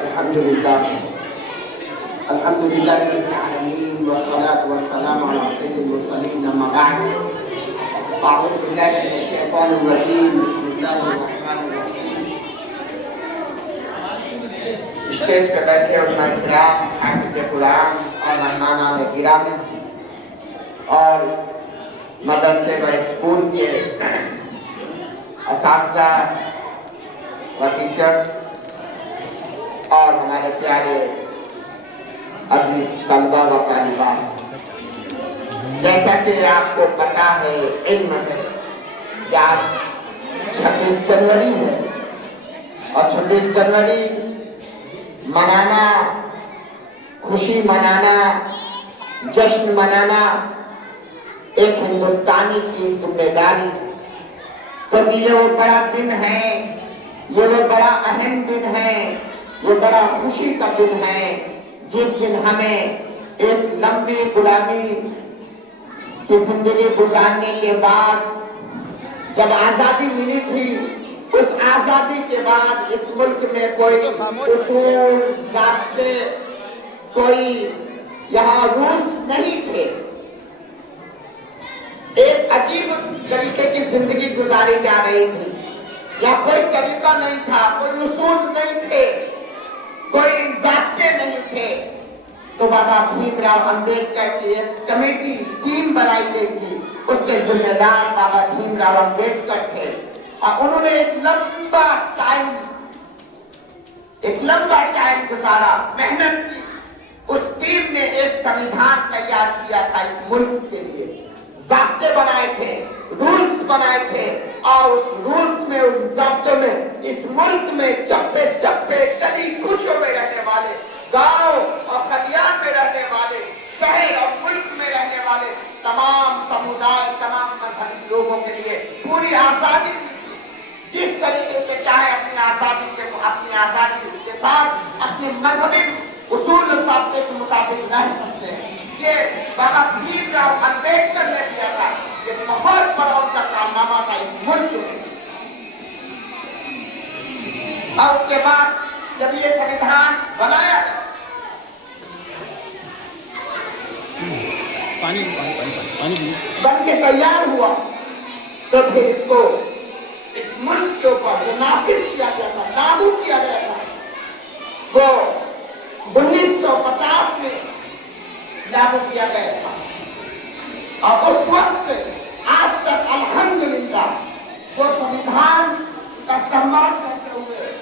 الحمد لله الحمد لله رب العالمين والصلاة والسلام على سيد المرسلين أما بعد أعوذ بالله من الشيطان الرجيم بسم الله الرحمن الرحيم اسٹیج پہ بیٹھے علماء کرام حافظ قرآن اور مہمانان گرامی اور مدرسے و اسکول کے اساتذہ و ٹیچرز اور ہمارے پیارے عزیز طلبہ و طالبات، جیسا کہ آپ کو پتا ہے، علم ہے کہ آج 26 جنوری ہے اور 26 جنوری منانا، خوشی منانا، جشن منانا ایک ہندوستانی کی ذمہ داری، تو یہ وہ بڑا دن ہے، یہ وہ بڑا اہم دن ہے، یہ بڑا خوشی کا دن ہے جس دن ہمیں ایک لمبی غلامی کی زندگی گزارنے کے بعد جب آزادی ملی تھی، اس آزادی کے بعد اس ملک میں کوئی اصول، ضابطے، کوئی یہاں رولز نہیں تھے، ایک عجیب طریقے کی زندگی گزاری جا رہی تھی، یا کوئی طریقہ نہیں تھا، کوئی اصول نہیں تھے، کوئی ضابطے نہیں تھے، تو بابا بھیم راؤ امبیڈکر کی ایک کمیٹی ٹیم بنائی گئی تھی، اس کے ذمہ دار بابا بھیم راؤ امبیڈکر تھے، اور انہوں نے ایک لمبا ٹائم گزارا، محنت کی، اس ٹیم نے ایک سنویدھان تیار کیا تھا اس ملک کے لیے، ضابطے بنائے تھے، رولز بنائے تھے، اور اس رولز میں، ان ضابطوں میں اس ملک میں چپے چپے گلی کوچوں میں رہنے والے، گاؤں اور خلیان میں رہنے والے، شہر اور ملک میں رہنے والے تمام سمودائے، تمام مذہبی لوگوں کے لیے پوری آزادی، جس طریقے سے چاہے اپنی آزادی کے ساتھ اپنی مذہبی اصول و ضابطے کے مطابق رہ سکتے ہیں۔ یہ بابا بھیم راؤ امبیڈکر نے کیا تھا، یہ بہت بڑا ان کا کارنامہ تھا اس ملک میں۔ اور اس کے بعد جب یہ سنویدھان بنایا گیا، بن کے تیار ہوا، تو پھر اس کو اس ملک کے اوپر جو نافذ کیا گیا تھا، لاگو کیا گیا تھا، وہ 1950 میں لاگو کیا گیا تھا، اور اس وقت سے آج تک الحمدللہ وہ سنویدھان کا سمان کرتے ہوئے،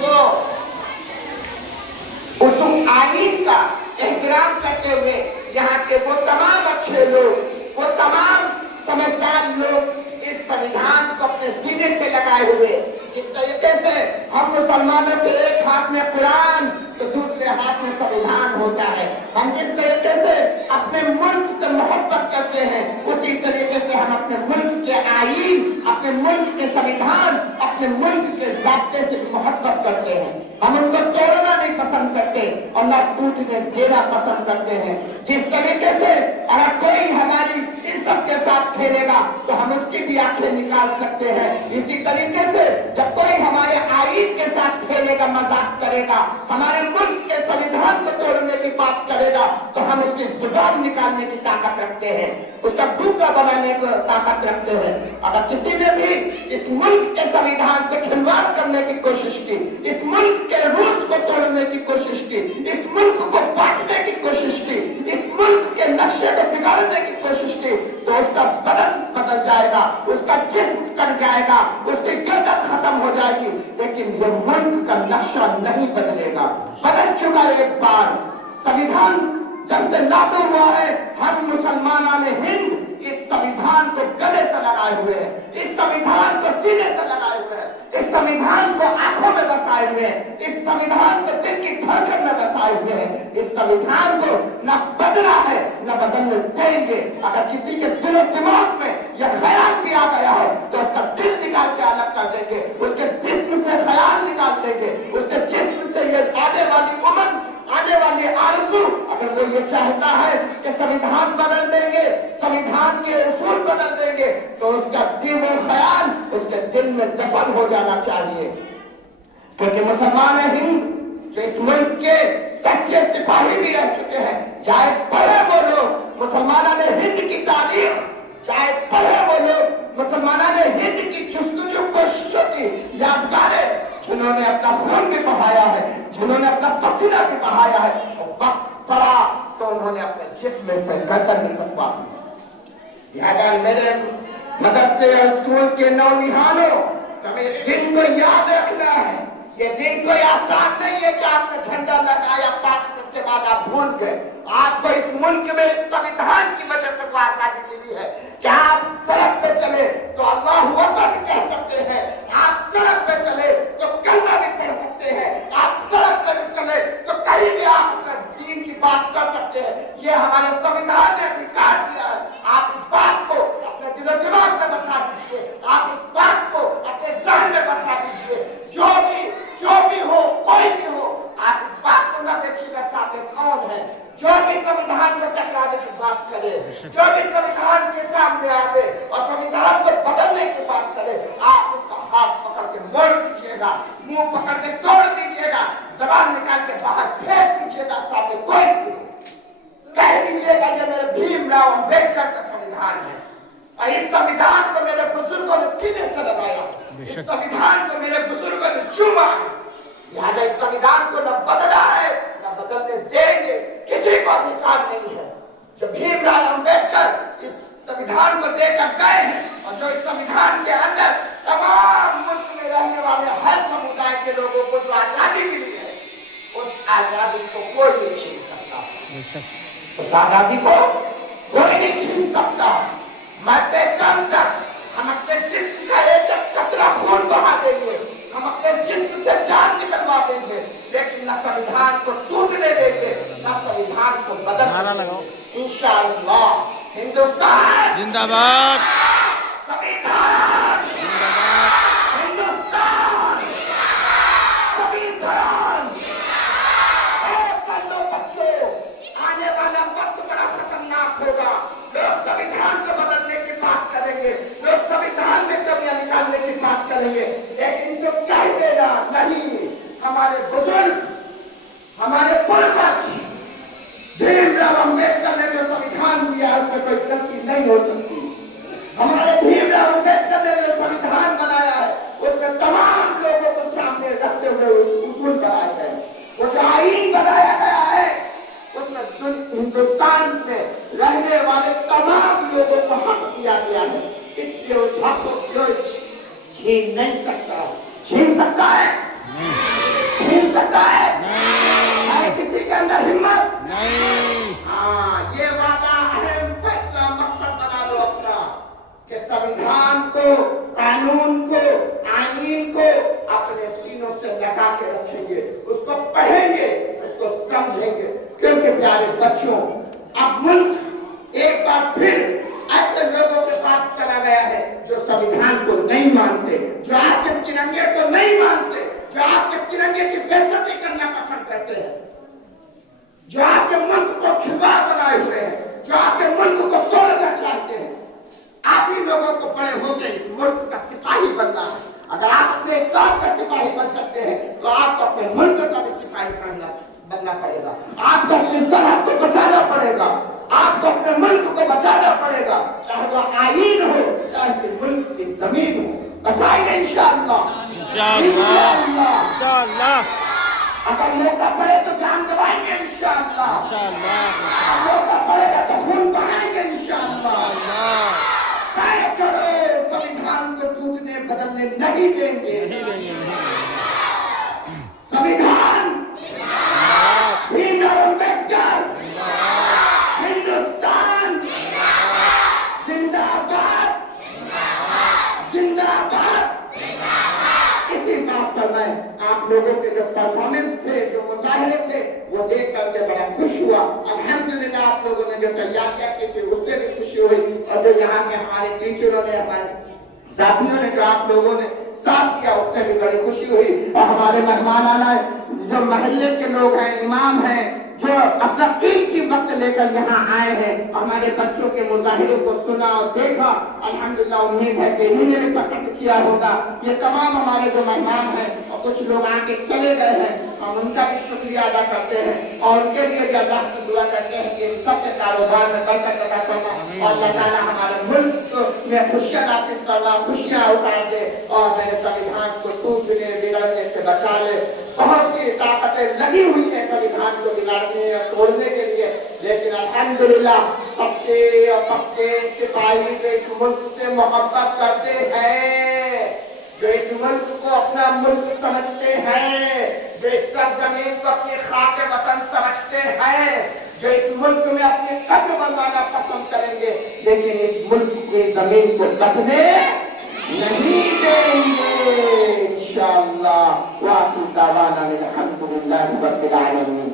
وہ اس آئین کا احترام کرتے ہوئے، یہاں کے وہ تمام اچھے لوگ، وہ تمام سمجھدار لوگ اس سنویدھان کو اپنے سینے سے لگائے ہوئے، جس طریقے سے ہم مسلمانوں کے ایک ہاتھ میں قرآن تو دوسرے ہاتھ میں سنویدھان ہوتا ہے، ہم جس طریقے سے اپنے ملک سے محبت کرتے ہیں، اسی طریقے سے ہم اپنے ملک کے آئین، اپنے ملک کے سنویدھان، اپنے ملک کے ضابطے سے محبت کرتے ہیں، ہم ان کو توڑنا نہیں پسند کرتے اور نہ ٹوٹنے دینا پسند کرتے ہیں۔ جس طریقے سے اگر کوئی ہماری عزت کے ساتھ کھیلے گا تو ہم اس کی بھی آنکھیں نکال سکتے ہیں، اسی طریقے سے جب کوئی ہمارے آئین کے ساتھ کھیلے گا، مذاق کرے گا، ہمارے ملک کے سنویدھان کو توڑنے کی بات کرے گا، تو ہم اس کی زبان نکالنے کی طاقت رکھتے ہیں، اس کا ڈوکا بنانے کی طاقت رکھتے ہیں۔ اگر کسی نے بھی اس ملک کے سنویدھان سے کھلواڑ کرنے کی کوشش کی، اس ملک کے رولز کو توڑنے کی کوشش کی، اس ملک کو بانٹنے کی کوشش کی، اس ملک کے نقشے کو بگاڑنے کی کوشش کی، تو اس کا بدن بدل جائے گا، اس کا جسم کٹ جائے گا، اس کی گردن ختم ہو جائے گی، لیکن یہ ملک کا نقشہ نہیں بدلے گا۔ بدل چکا ایک بار، سنویدھان جب سے لاگو ہوا ہے، ہم مسلمانان ہند اس سنویدھان کو گلے سے لگائے ہوئے ہیں، اس سنویدھان کو سینے سے لگائے ہوئے ہیں، اس سنویدھان کو آنکھوں میں بسائے ہوئے ہیں، اس سنویدھان کو دل کی دھڑکن میں بسائے ہوئے ہیں، اس سنویدھان کو نہ بدلا ہے نہ بدلنے دیں گے۔ اگر کسی کے دل و دماغ میں یہ خیال بھی آ گیا ہو تو اس کا دل نکال کے الگ کر دیں گے، اس کے جسم سے خیال نکال دیں گے، اس کے جسم سے یہ آنے والی عمر، آنے والی آرزو، اگر وہ یہ چاہتا ہے کہ سنویدھان بدل دیں گے، سنویدھان کے اصول بدل دیں گے، تو اس کا دل و خیال اس کے دل میں دفن ہو جانا چاہیے، کیونکہ مسلمان ہند जो इस मुल्क के सच्चे सिपाही भी रह चुके हैं, चाहे पढ़े वो लोग मुसलमानों ने हिंद की तारीख, चाहे पढ़े वो लोग मुसलमानों ने हिंद की जस्तजू कोशिशों की यादगारें, जिन्होंने अपना खून भी बहाया है, जिन्होंने अपना पसीना भी बहाया है, और वक्त पड़ा तो उन्होंने अपने जिस्म से गर्दन निकलवा दी। लिहाजा मेरे मदरसे और स्कूल के नौनिहालों, हमें इस दिन को याद रखना है। ये दिन कोई आसान नहीं है कि आपने झंडा लगाया 5 मिनट के बाद आप भूल गए। आपको इस मुल्क में इस संविधान की वजह से वो आजादी मिली है कि आप सड़क पे चले तो अल्लाहू अकबर कह सकते हैं, आप सड़क पे चले तो कलमा भी पढ़ सकते हैं, आप सड़क पे भी चले तो कहीं भी आप अपने दीन की बात कर सकते हैं। ये हमारे संविधान ने अधिकार दिया है। आप इस बात को अपने दिलो दिमाग में बसा दीजिए, आप इस बात को अपने जहन में बसा दीजिए। जो भी हो, कोई भी हो, आप इस बात को न देखिएगा साथ कौन है। जो भी संविधान से टकराने की बात करे, जो भी संविधान के सामने आवे और संविधान को बदलने की बात करे, आप उसका हाथ पकड़ के मोड़ दीजिएगा, मुंह पकड़ के तोड़ दीजिएगा, जबान निकाल के बाहर फेंक दीजिएगा। सामने कोई कह दीजिएगा ये मेरे भीमराव अंबेडकर का संविधान है और इस संविधान को मेरे बुजुर्गों ने सीने से लगाया, इस संविधान को मेरे बुजुर्गों ने चूमा है। लिहाजा इस संविधान को न बदला है न बदलने देंगे, किसी को अधिकार नहीं है। जो भीमराव अंबेडकर इस संविधान को देकर गए हैं और जो इस संविधान के अंदर तमाम मुल्क में रहने वाले हर समुदाय के लोगों को जो आजादी मिली है, उस आजादी को कोई नहीं छीन सकता, उस आजादी को कोई नहीं छीन सकता। मरते दम तक हम अपने जिस्म का एक कतरा खून बहा देंगे, हम अपने जिस्म से जान निकलवा देंगे, लेकिन न संविधान को टूटने देंगे, न संविधान को बदलेंगे। इंशाअल्लाह। हिंदुस्तान जिंदाबाद, संविधान जिंदाबाद, हिंदुस्तान संविधान। बच्चों बच्चों, आने वाला वक्त बड़ा खतरनाक होगा। लोग संविधान को बदलने की बात करेंगे, लोग संविधान में कमियां निकालने की बात करेंगे, लेकिन तो कह देना नहीं। हमारे बुजुर्ग, हमारे पूर्वज भीमराव अंबेडकर ने जो संविधान दिया है उसमें कोई गलती नहीं हो सकती। हमारे भीमराव अंबेडकर ने जो संविधान बनाया है उसमें तमाम लोगों को सामने रखते हुए उसूल बनाए गए। वो जो आईन बनाया गया है उसमें हिंदुस्तान में रहने वाले तमाम लोगों को हक दिया गया है, इसलिए उस हक को कोई छीन नहीं सकता। छीन सकता है? छीन सकता है? किसी के अंदर हिम्मत नहीं। हाँ, ये वादा अहम फैसला मकसद बना लो अपना कि संविधान को, कानून को, आईन को अपने सीनों से लगा के रखेंगे, उसको पढ़ेंगे, उसको समझेंगे। क्योंकि प्यारे बच्चों, अब मुल्क एक बार फिर ऐसे लोगों के पास चला गया है जो संविधान को नहीं मानते, जो आपके तिरंगे को नहीं मानते, जो आपके तिरंगे की बेइज्जती करना पसंद करते हैं, जो आपके मुल्क को खिलवाड़ बनाए हुए हैं, जो आपके मुल्क को तोड़ना चाहते हैं। आप ही लोगों को बड़े होकर इस मुल्क का सिपाही बनना है। अगर आप अपने इस्लाम का सिपाही बन सकते हैं तो आपको अपने मुल्क का भी सिपाही बनना पड़ेगा। आपको अपनी सरहद को बचाना पड़ेगा, आपको अपने मुल्क को बचाना पड़ेगा, चाहे वो आईन हो, चाहे फिर मुल्क की जमीन हो। बचाएंगे इंशाअल्लाह, इंशाअल्लाह, इंशाअल्लाह। अगर मौका पड़े तो जान गवाएंगे इंशाअल्लाह, इंशाअल्लाह। मौका पड़ेगा तो खून बहाएंगे इंशाअल्लाह। इंशाअल्लाह। तय करो, संविधान को टूटने बदलने नहीं देंगे। संविधान, भीमराव अंबेडकर, हिंदुस्तान जिंदाबाद, जिंदाबाद। इसी बात पर मैं आप लोगों के जो परफॉर्मेंस थे, जो मुजाहरे थे, वो देख करके बड़ा खुश हुआ। अल्हम्दुलिल्लाह आप लोगों ने जो तैयारियां की थी उससे भी खुशी हुई, और जो यहाँ के हमारे टीचरों ने, हमारे साथियों ने, जो आप लोगों ने साथ दिया, उससे भी बड़ी खुशी हुई। और हमारे मेहमान आना जो महल्ले के लोग हैं, इमाम हैं, जो अपना कीमती वक्त लेकर यहाँ आए हैं, हमारे बच्चों के मुजाहिरों को सुना और देखा, अल्हम्दुलिल्लाह उम्मीद है कि इन्होंने भी पसंद किया होगा। ये तमाम हमारे जो मेहमान हैं और कुछ लोग आके चले गए हैं, हम उनका भी शुक्रिया अदा करते हैं और उनके लिए भी अल्लाह से दुआ करते हैं कि सबके कारोबार में बरकत अता फरमा और अल्लाह ताला हमारे मुल्क में खुशियां नाफिज फरमा, खुशियां उतार दे और मेरे संविधान को टूटने बिगड़ने से बचा ले। बहुत सी ताकतें लगी हुई है संविधान को बिगाड़ने और तोड़ने के लिए, लेकिन अल्हम्दुलिल्लाह सच्चे और पक्के सिपाही जो इस मुल्क से मोहब्बत करते हैं, जो इस मुल्क को अपना मुल्क समझते हैं, जो इस सरजमीन को अपनी खाके वतन समझते हैं, जो इस मुल्क में अपने कब्र बनवाना पसंद करेंगे, लेकिन इस मुल्क की जमीन को बदने नहीं देंगे इंशाअल्लाह। वाक़ई दावाना अल्हम्दुलिल्लाहि रब्बिल आलमीन।